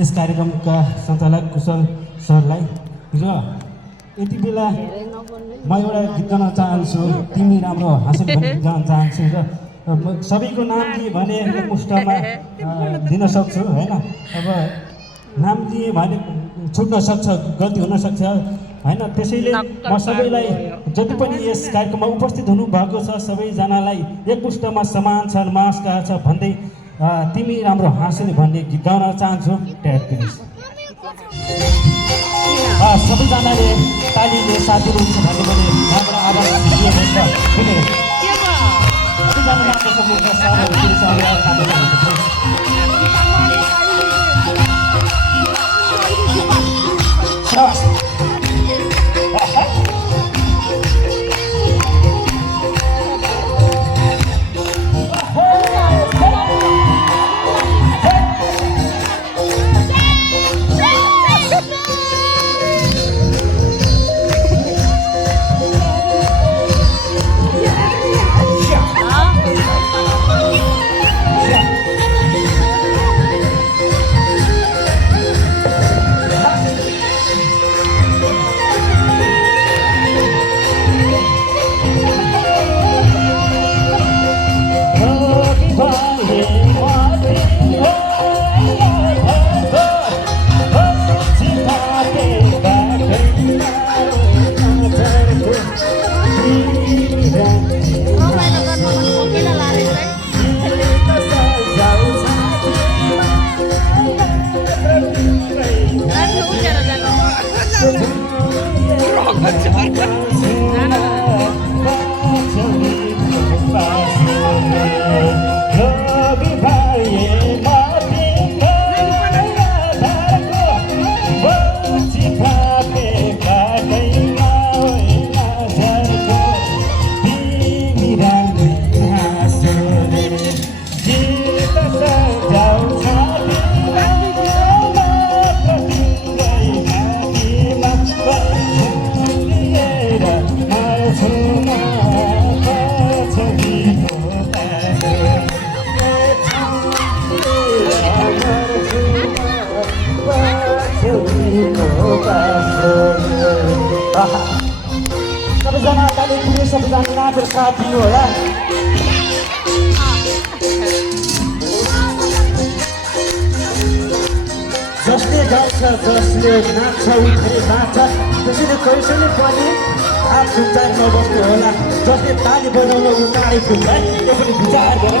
यस कार्यक्रमका सञ्चालक कुशल सरलाई र यति बेला म एउटा गीत गाउन चाहन्छु, तिमी राम्रो हाँसेर भन्ने गीत गाउन चाहन्छु र सबैको नाम दिए भने एकमुष्टमा दिन सक्छु होइन। अब नाम दिए भने छुट्न सक्छ, गल्ती हुन सक्छ होइन। त्यसैले म सबैलाई जति पनि यस कार्यक्रममा उपस्थित हुनुभएको छ सबैजनालाई एकमुष्टमा समान छ, नमस्कार छ भन्दै तिमी राम्रो हाँसेर भन्ने गीत गाउन चाहन्छु। सबैजनाले तालीले साथ दिनुहुन्छ भन्ने मैले यहाँबाट आवाज दिएको छ। सबैजना नाच्न सक्नुहुन्छ, सबैजना अगाडि पुरै सबैजना नाचेर साथ दिनु होला। जसले गाउँछ, जसले नाच्छ, उठे नाच्छ, त्यसैले कसैले पनि हात खुट्टाएर नबस्नु होला। जसले ताली बजाउन उठाएको हुन्छ त्यो पनि विचार गर।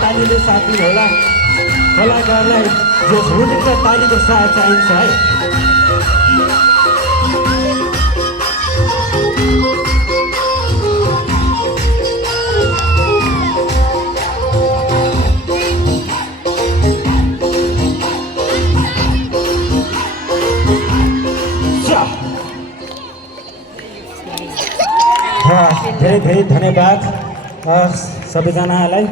तालीले साथ दिनु होला। कलाकारलाई जो झुलिन्छ तालीको साथ चाहिन्छ है। धेरै धेरै धन्यवाद सबैजनालाई।